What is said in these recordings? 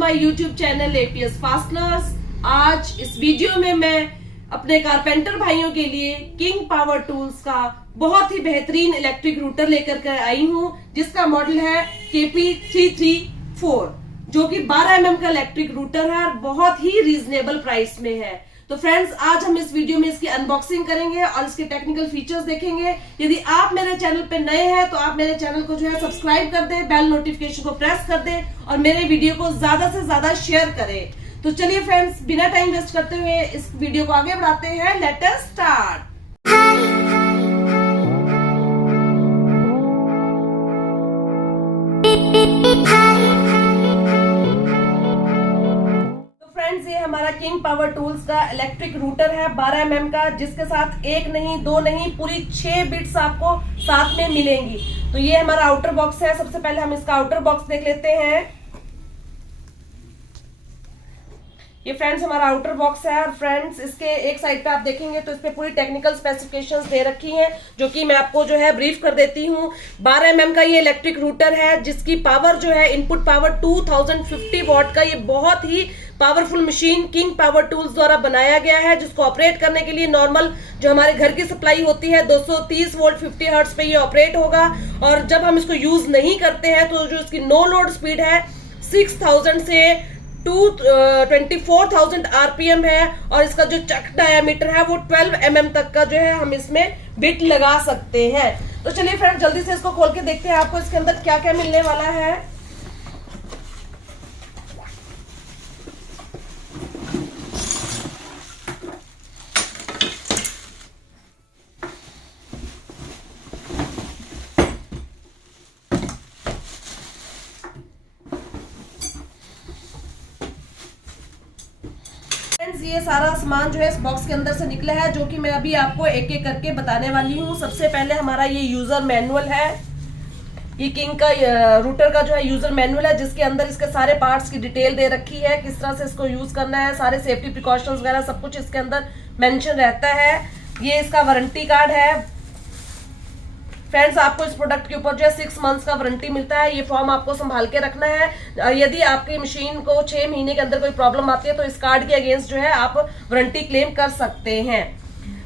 My YouTube channel APS fasteners. आज इस video में मैं अपने कारपेंटर भाइयों के लिए किंग पावर टूल्स का बहुत ही बेहतरीन इलेक्ट्रिक रूटर लेकर के आई हूं, जिसका मॉडल है KP334, जो कि 12 mm का इलेक्ट्रिक रूटर है और बहुत ही रीजनेबल प्राइस में है। तो फ्रेंड्स, आज हम इस वीडियो में इसकी अनबॉक्सिंग करेंगे और इसके टेक्निकल फीचर्स देखेंगे। यदि आप मेरे चैनल पे नए हैं तो आप मेरे चैनल को जो है सब्सक्राइब कर दें, बेल नोटिफिकेशन को प्रेस कर दें और मेरे वीडियो को ज्यादा से ज्यादा शेयर करें। तो चलिए फ्रेंड्स, बिना टाइम वेस्ट करते हुए इस वीडियो को आगे बढ़ाते हैं। Let us start. ये हमारा किंग पावर टूल्स का इलेक्ट्रिक रूटर है 12 mm का, जिसके साथ एक नहीं दो नहीं पूरी 6 बिट्स आपको साथ में मिलेंगी। तो ये हमारा आउटर बॉक्स है। सबसे पहले हम इसका आउटर बॉक्स देख लेते हैं। ये फ्रेंड्स हमारा आउटर बॉक्स है और फ्रेंड्स इसके एक साइड पे आप देखेंगे तो इस पे पूरी टेक्निकल स्पेसिफिकेशंस दे रखी हैं, जो कि मैं आपको जो है ब्रीफ कर देती हूँ। 12 mm का ये इलेक्ट्रिक रूटर है, जिसकी पावर जो है इनपुट पावर 2050 वॉट का ये बहुत ही powerful machine King Power Tools द्वारा बनाया गया है, जिसको ऑपरेट करने के लिए नॉर्मल जो हमारे घर की सप्लाई होती है 230 वोल्ट 50 हर्ट्ज पे ये ऑपरेट होगा। और जब हम इसको यूज नहीं करते हैं तो जो इसकी नो लोड स्पीड है 6000 से 24,000 आरपीएम है और इसका जो चक डायामीटर है वो 12 mm तक का जो है हम इसमें बिट लगा सकते हैं। तो चलिए फ्रेंड, जल्दी से इसको खोल के देखते हैं आपको इसके अंदर क्या क्या मिलने वाला है। ये सारा सामान जो है इस बॉक्स के अंदर से निकला है, जो कि मैं अभी आपको एक एक करके बताने वाली हूँ। सबसे पहले हमारा ये यूजर मैनुअल है। ये किंग का रूटर का जो है यूजर मैनुअल है, जिसके अंदर इसके सारे पार्ट्स की डिटेल दे रखी है, किस तरह से इसको यूज करना है, सारे सेफ्टी प्रिकॉशंस वगैरह सब कुछ इसके अंदर मेंशन रहता है। ये इसका वारंटी कार्ड है। फ्रेंड्स, आपको इस प्रोडक्ट के ऊपर जो है 6 मंथ्स का वारंटी मिलता है। ये फॉर्म आपको संभाल के रखना है। यदि आपकी मशीन को 6 महीने के अंदर कोई प्रॉब्लम आती है तो इस कार्ड के अगेंस्ट जो है आप वारंटी क्लेम कर सकते हैं।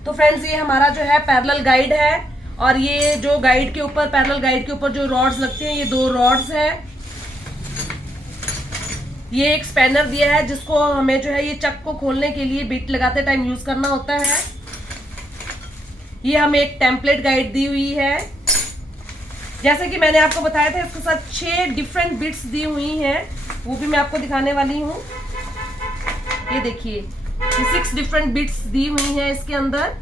तो फ्रेंड्स, ये हमारा जो है पैरेलल गाइड है और ये जो गाइड के ऊपर पैरेलल गाइड के ऊपर जो रॉड्स लगती हैं, ये 2 रॉड्स है। ये एक स्पैनर दिया है, जिसको हमें जो है ये चक को खोलने के लिए बिट लगाते टाइम यूज करना होता है। ये हमें एक टेम्पलेट गाइड दी हुई है। जैसे कि मैंने आपको बताया था, इसके साथ 6 डिफरेंट बिट्स दी हुई हैं, वो भी मैं आपको दिखाने वाली हूँ। ये देखिए, ये 6 डिफरेंट बिट्स दी हुई हैं इसके अंदर।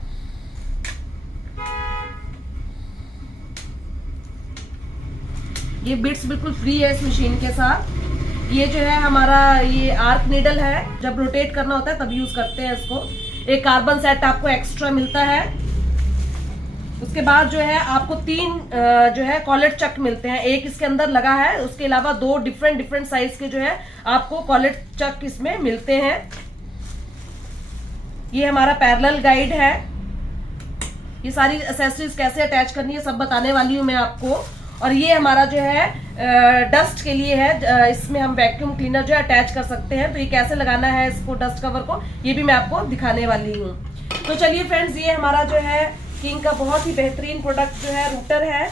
ये बिट्स बिल्कुल फ्री है इस मशीन के साथ। ये जो है हमारा ये आर्क नीडल है, जब रोटेट करना होता है तब यूज करते हैं इसको। एक कार्बन सेट आपको एक्स्ट्रा मिलता है। उसके बाद जो है आपको 3 जो है कॉलेट चक मिलते हैं, एक इसके अंदर लगा है। उसके अलावा 2 डिफरेंट साइज के जो है आपको कॉलेट चक इसमें मिलते हैं। ये हमारा पैरेलल गाइड है। ये सारी एक्सेसरीज कैसे अटैच करनी है सब बताने वाली हूँ मैं आपको। और ये हमारा जो है डस्ट के लिए है, इसमें हम वैक्यूम क्लीनर जो है अटैच कर सकते हैं। तो ये कैसे लगाना है इसको, डस्ट कवर को, ये भी मैं आपको दिखाने वाली हूँ। तो चलिए फ्रेंड्स, ये हमारा जो है किंग का बहुत ही बेहतरीन प्रोडक्ट जो है रूटर है।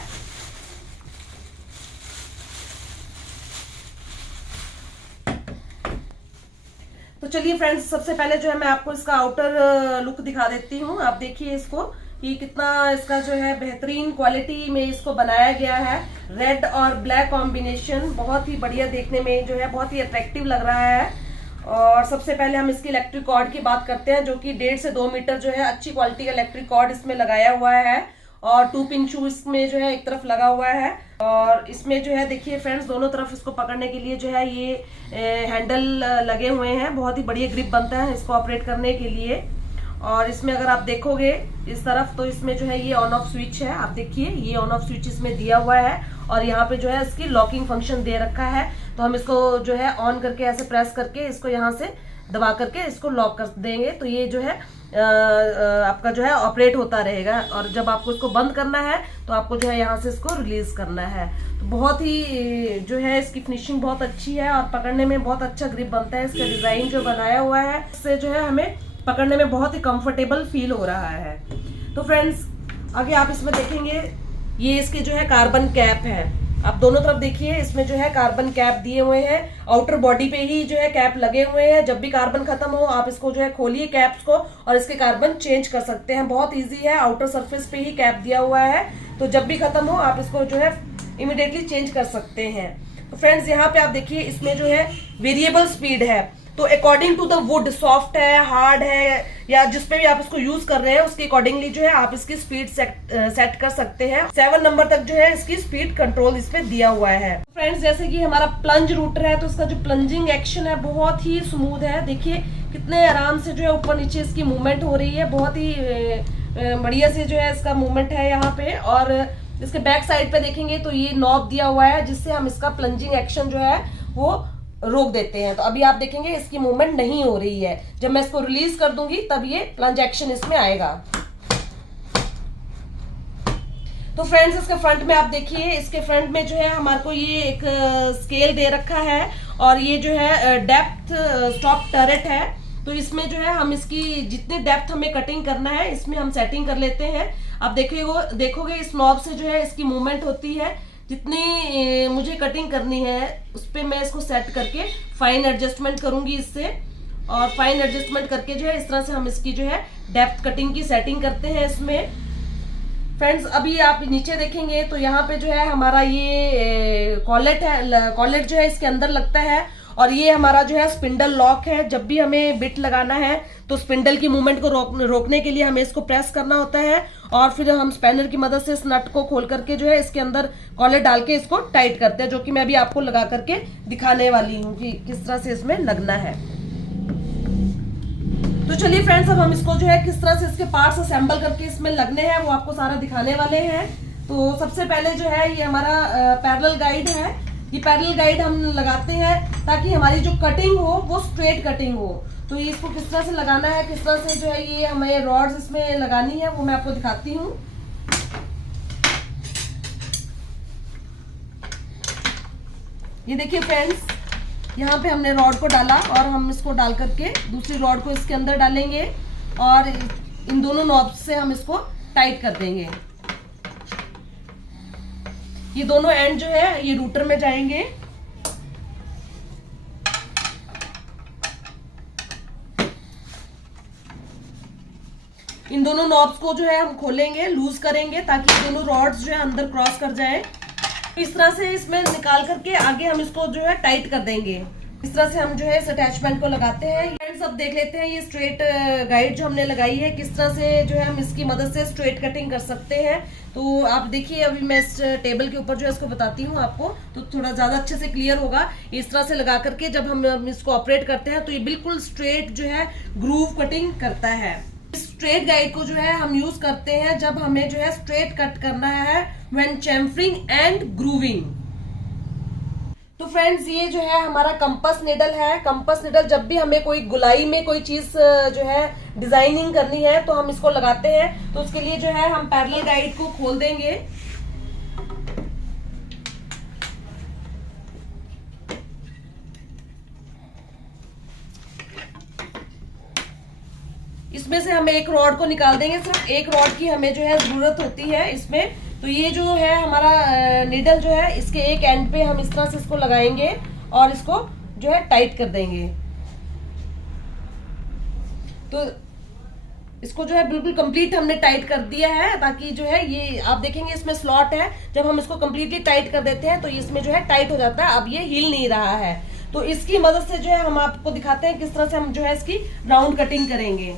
तो चलिए फ्रेंड्स, सबसे पहले जो है मैं आपको इसका आउटर लुक दिखा देती हूँ। आप देखिए इसको, ये कितना इसका जो है बेहतरीन क्वालिटी में इसको बनाया गया है। रेड और ब्लैक कॉम्बिनेशन बहुत ही बढ़िया देखने में जो है बहुत ही अट्रैक्टिव लग रहा है। और सबसे पहले हम इसकी इलेक्ट्रिक कॉर्ड की बात करते हैं, जो कि 1.5 से 2 मीटर जो है अच्छी क्वालिटी का इलेक्ट्रिक कॉर्ड इसमें लगाया हुआ है। और 2 पिन शू इसमें जो है एक तरफ लगा हुआ है। और इसमें जो है देखिए फ्रेंड्स, दोनों तरफ इसको पकड़ने के लिए जो है ये हैंडल लगे हुए हैं। बहुत ही बढ़िया ग्रिप बनता है इसको ऑपरेट करने के लिए। और इसमें अगर आप देखोगे इस तरफ, तो इसमें जो है ये ऑन ऑफ स्विच है। आप देखिए, ये ऑन ऑफ स्विच इसमें दिया हुआ है और यहाँ पे जो है इसकी लॉकिंग फंक्शन दे रखा है। तो हम इसको जो है ऑन करके ऐसे प्रेस करके इसको यहाँ से दबा करके इसको लॉक कर देंगे तो ये जो है आपका जो है ऑपरेट होता रहेगा। और जब आपको इसको बंद करना है तो आपको जो है यहाँ से इसको रिलीज करना है। तो बहुत ही जो है इसकी फिनिशिंग बहुत अच्छी है और पकड़ने में बहुत अच्छा ग्रिप बनता है। इसका डिजाइन जो बनाया हुआ है इससे जो है हमें पकड़ने में बहुत ही कंफर्टेबल फील हो रहा है। तो फ्रेंड्स आगे आप इसमें देखेंगे ये इसके जो है कार्बन कैप है। आप दोनों तरफ देखिए इसमें जो है कार्बन कैप दिए हुए हैं। आउटर बॉडी पे ही जो है कैप लगे हुए हैं। जब भी कार्बन खत्म हो आप इसको जो है खोलिए कैप्स को और इसके कार्बन चेंज कर सकते हैं। बहुत इजी है, आउटर सरफेस पे ही कैप दिया हुआ है तो जब भी खत्म हो आप इसको जो है इमिडिएटली चेंज कर सकते हैं। तो फ्रेंड्स यहाँ पे आप देखिए इसमें जो है वेरिएबल स्पीड है। तो according to the wood, soft है, हार्ड है या जिस पे भी आप इसको यूज कर रहे हैं उसके अकॉर्डिंगली जो है आप इसकी स्पीड सेट कर सकते हैं। 7 नंबर तक जो है इसकी स्पीड कंट्रोल इस पे दिया हुआ है। फ्रेंड्स जैसे कि हमारा प्लंज रूटर है तो इसका जो प्लंजिंग एक्शन है बहुत ही स्मूथ है। देखिए कितने आराम से जो है ऊपर नीचे इसकी मूवमेंट हो रही है। बहुत ही बढ़िया से जो है इसका मूवमेंट है यहाँ पे। और इसके बैक साइड पे देखेंगे तो ये नॉब दिया हुआ है जिससे हम इसका प्लंजिंग एक्शन जो है वो रोक देते हैं। तो अभी आप देखेंगे इसकी मूवमेंट नहीं हो रही है। जब मैं इसको रिलीज कर दूंगी तब ये प्लंज एक्शन इसमें आएगा। तो फ्रेंड्स इसके फ्रंट में आप देखिए, इसके फ्रंट में जो है हमारे को ये एक स्केल दे रखा है और ये जो है डेप्थ स्टॉप टर्रेट है। तो इसमें जो है हम इसकी जितनी डेप्थ हमें कटिंग करना है इसमें हम सेटिंग कर लेते हैं। आप देखोगे इस नॉब से जो है इसकी मूवमेंट होती है। जितनी मुझे कटिंग करनी है उस पर मैं इसको सेट करके फाइन एडजस्टमेंट करूंगी इससे। और फाइन एडजस्टमेंट करके जो है इस तरह से हम इसकी जो है डेप्थ कटिंग की सेटिंग करते हैं इसमें। फ्रेंड्स अभी आप नीचे देखेंगे तो यहाँ पे जो है हमारा ये कॉलेट है। कॉलेट जो है इसके अंदर लगता है और ये हमारा जो है स्पिंडल लॉक है। जब भी हमें बिट लगाना है तो स्पिंडल की मूवमेंट को रोकने के लिए हमें इसको प्रेस करना होता है और फिर हम स्पैनर की मदद से इस नट को खोल करके जो है इसके अंदर कॉलेट डाल के इसको टाइट करते हैं, जो कि मैं अभी आपको लगा करके दिखाने वाली हूँ कि किस तरह से इसमें लगना है। तो चलिए फ्रेंड्स अब हम इसको जो है किस तरह से इसके पार्ट्स असेंबल करके इसमें लगने हैं वो आपको सारा दिखाने वाले हैं। तो सबसे पहले जो है ये हमारा पैरेलल गाइड है। ये पैरेलल गाइड हम लगाते हैं ताकि हमारी जो कटिंग हो वो स्ट्रेट कटिंग हो। तो ये इसको किस तरह से लगाना है, किस तरह से जो है ये हमें रॉड्स इसमें लगानी है वो मैं आपको दिखाती हूँ। ये देखिए फ्रेंड्स यहाँ पे हमने रॉड को डाला और हम इसको डाल करके दूसरी रॉड को इसके अंदर डालेंगे और इन दोनों नॉब्स से हम इसको टाइट कर देंगे। ये दोनों एंड जो है ये रूटर में जाएंगे। इन दोनों नॉब्स को जो है हम खोलेंगे, लूज करेंगे ताकि दोनों रॉड्स जो है अंदर क्रॉस कर जाए। इस तरह से इसमें निकाल करके आगे हम इसको जो है टाइट कर देंगे। इस तरह से हम जो है इस अटैचमेंट को लगाते हैं। फ्रेंड्स अब देख लेते हैं ये स्ट्रेट गाइड जो हमने लगाई है किस तरह से जो है हम इसकी मदद से स्ट्रेट कटिंग कर सकते हैं। तो आप देखिए अभी मैं इस टेबल के ऊपर जो है इसको बताती हूँ आपको तो थोड़ा ज्यादा अच्छे से क्लियर होगा। इस तरह से लगा करके जब हम इसको ऑपरेट करते हैं तो ये बिल्कुल स्ट्रेट जो है ग्रूव कटिंग करता है। स्ट्रेट गाइड को जो है हम यूज करते हैं जब हमें जो है स्ट्रेट कट करना है व्हेन चैम्फरिंग एंड ग्रूविंग। तो फ्रेंड्स ये जो है हमारा कंपास निडल है। कंपास निडल जब भी हमें कोई गुलाई में कोई चीज जो है डिजाइनिंग करनी है तो हम इसको लगाते हैं। तो उसके लिए जो है हम पैरेलल गाइड को खोल देंगे। इसमें से हम एक रॉड को निकाल देंगे। सिर्फ एक रॉड की हमें जो है जरूरत होती है इसमें। तो ये जो है हमारा निडल जो है इसके एक एंड पे हम इस तरह से इसको लगाएंगे और इसको जो है टाइट कर देंगे। तो इसको जो है बिल्कुल कंप्लीट हमने टाइट कर दिया है ताकि जो है ये आप देखेंगे इसमें स्लॉट है। जब हम इसको कंप्लीटली टाइट कर देते हैं तो इसमें जो है टाइट हो जाता है। अब ये हिल नहीं रहा है। तो इसकी मदद से जो है हम आपको दिखाते हैं किस तरह से हम जो है इसकी राउंड कटिंग करेंगे।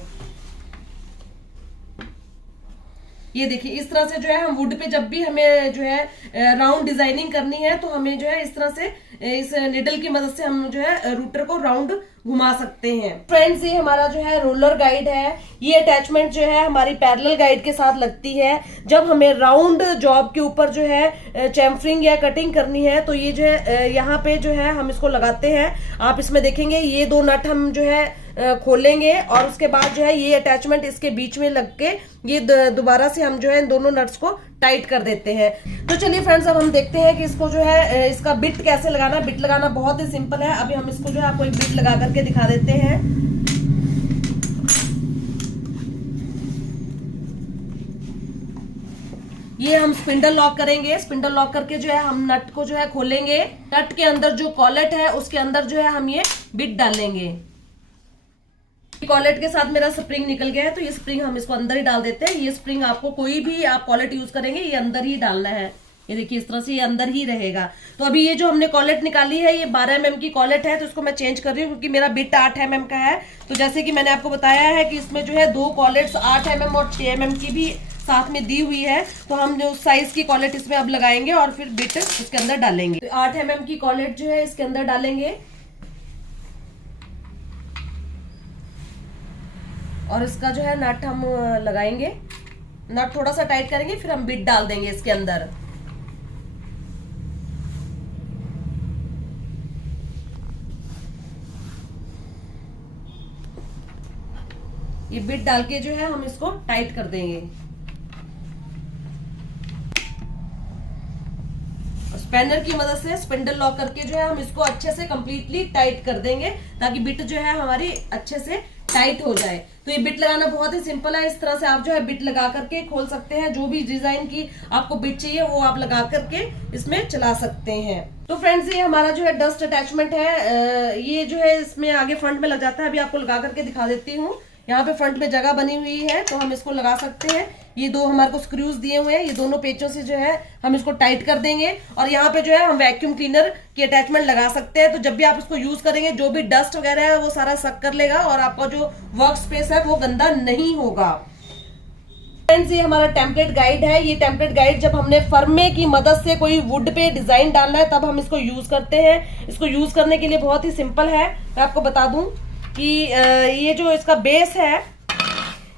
ये देखिए इस तरह से जो है हम वुड पे जब भी हमें जो है राउंड डिजाइनिंग करनी है तो हमें जो है इस तरह से इस निडल की मदद से हम जो है रूटर को राउंड घुमा सकते हैं। फ्रेंड्स ये हमारा जो है रोलर गाइड है। ये अटैचमेंट जो है हमारी पैरेलल गाइड के साथ लगती है। जब हमें राउंड जॉब के ऊपर जो है चैम्फरिंग या कटिंग करनी है तो ये जो है यहाँ पे जो है हम इसको लगाते हैं। आप इसमें देखेंगे ये दो नट हम जो है खोलेंगे और उसके बाद जो है ये अटैचमेंट इसके बीच में लग के ये दोबारा से हम जो है इन दोनों नट्स को टाइट कर देते हैं। तो चलिए फ्रेंड्स, अब हम देखते हैं कि इसको जो है इसका बिट कैसे लगाना। बिट लगाना बहुत ही सिंपल है। अभी हम इसको जो है आपको एक बिट लगा करके दिखा देते हैं। ये हम स्पिंडल लॉक करेंगे। स्पिंडल लॉक करके जो है हम नट को जो है खोलेंगे। नट के अंदर जो कॉलेट है उसके अंदर जो है हम ये बिट डालेंगे। कॉलेट के साथ मेरा स्प्रिंग निकल गया है, तो ये स्प्रिंग हम इसको अंदर ही डाल देते हैं। ये स्प्रिंग आपको कोई भी आप कॉलेट यूज करेंगे ये अंदर ही डालना है। ये देखिए इस तरह से ये अंदर ही रहेगा। तो अभी ये जो हमने कॉलेट निकाली है ये 12 mm की कॉलेट है, तो इसको मैं चेंज कर रही हूँ क्योंकि मेरा बिट 8 mm का है। तो जैसे कि मैंने आपको बताया है कि इसमें जो है 2 कॉलेट्स 8 mm और 6 mm की भी साथ में दी हुई है, तो हम जो साइज की कॉलेट इसमें अब लगाएंगे और फिर बिट इसके अंदर डालेंगे। तो 8 mm की कॉलेट जो है इसके अंदर डालेंगे और इसका जो है नट हम लगाएंगे। नट थोड़ा सा टाइट करेंगे, फिर हम बिट डाल देंगे इसके अंदर। ये बिट डाल के जो है हम इसको टाइट कर देंगे। स्पैनर की मदद से स्पिंडल लॉक करके जो है हम इसको अच्छे से कंप्लीटली टाइट कर देंगे ताकि बिट जो है हमारी अच्छे से टाइट हो जाए। तो ये बिट लगाना बहुत ही सिंपल है। इस तरह से आप जो है बिट लगा करके खोल सकते हैं। जो भी डिजाइन की आपको बिट चाहिए वो आप लगा करके इसमें चला सकते हैं। तो फ्रेंड्स, ये हमारा जो है डस्ट अटैचमेंट है। ये जो है इसमें आगे फ्रंट में लग जाता है। अभी आपको लगा करके दिखा देती हूँ। यहाँ पे फ्रंट में जगह बनी हुई है तो हम इसको लगा सकते हैं। ये 2 हमारे को स्क्रूज दिए हुए हैं, ये दोनों पेचों से जो है हम इसको टाइट कर देंगे। और यहाँ पे जो है हम वैक्यूम क्लीनर की अटैचमेंट लगा सकते हैं। तो जब भी आप इसको यूज करेंगे जो भी डस्ट वगैरह है वो सारा सक कर लेगा और आपका जो वर्क स्पेस है वो गंदा नहीं होगा। फ्रेंड्स, ये हमारा टेम्पलेट गाइड है। ये टेम्पलेट गाइड जब हमने फर्मे की मदद से कोई वुड पे डिजाइन डालना है तब हम इसको यूज करते हैं। इसको यूज करने के लिए बहुत ही सिंपल है। मैं आपको बता दूं कि ये जो इसका बेस है,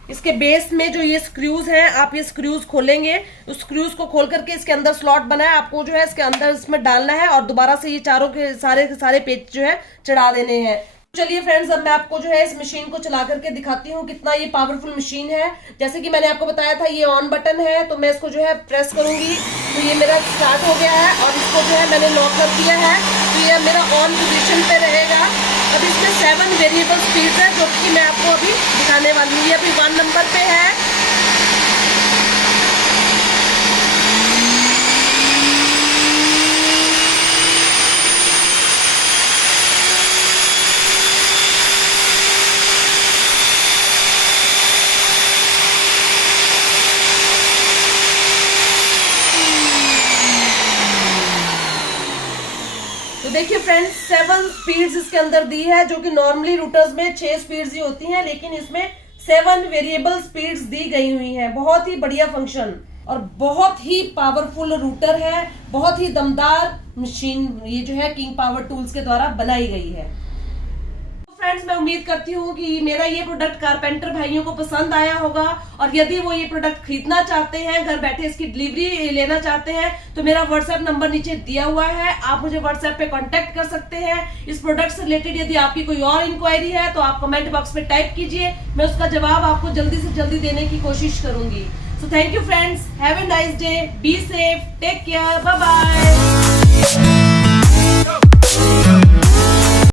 इसके बेस में जो ये स्क्रूज हैं, आप ये स्क्रूज खोलेंगे। उस स्क्रूज को खोल करके इसके अंदर स्लॉट बना है, आपको जो है इसके अंदर इसमें डालना है और दोबारा से ये चारों के सारे पेच जो है चढ़ा देने हैं। चलिए फ्रेंड्स, अब मैं आपको जो है इस मशीन को चला करके दिखाती हूँ कितना ये पावरफुल मशीन है। जैसे कि मैंने आपको बताया था ये ऑन बटन है, तो मैं इसको जो है प्रेस करूंगी तो ये मेरा स्टार्ट हो गया है और इसको जो है मैंने लॉक कर दिया है, तो ये मेरा ऑन पोजीशन पे रहेगा। अब इसमें 7 वेरिएबल स्पीड है जो कि मैं आपको अभी दिखाने वाली हूँ। ये अभी 1 नंबर पे है। तो देखिए फ्रेंड्स, 7 स्पीड्स इसके अंदर दी है, जो कि नॉर्मली रूटर्स में 6 स्पीड्स ही होती हैं, लेकिन इसमें 7 वेरिएबल स्पीड्स दी गई हुई हैं। बहुत ही बढ़िया फंक्शन और बहुत ही पावरफुल रूटर है। बहुत ही दमदार मशीन ये जो है किंग पावर टूल्स के द्वारा बनाई गई है। फ्रेंड्स, मैं उम्मीद करती हूँ कि मेरा ये प्रोडक्ट कारपेंटर भाइयों को पसंद आया होगा और यदि वो ये प्रोडक्ट खरीदना चाहते हैं, घर बैठे इसकी डिलीवरी लेना चाहते हैं, तो मेरा व्हाट्सएप नंबर नीचे दिया हुआ है। आप मुझे व्हाट्सएप पे कांटेक्ट कर सकते हैं। इस प्रोडक्ट से रिलेटेड यदि आपकी कोई और इंक्वायरी है तो आप कमेंट बॉक्स में टाइप कीजिए, मैं उसका जवाब आपको जल्दी से जल्दी देने की कोशिश करूंगी। So thank you friends, have a nice day, be safe, take care, bye bye.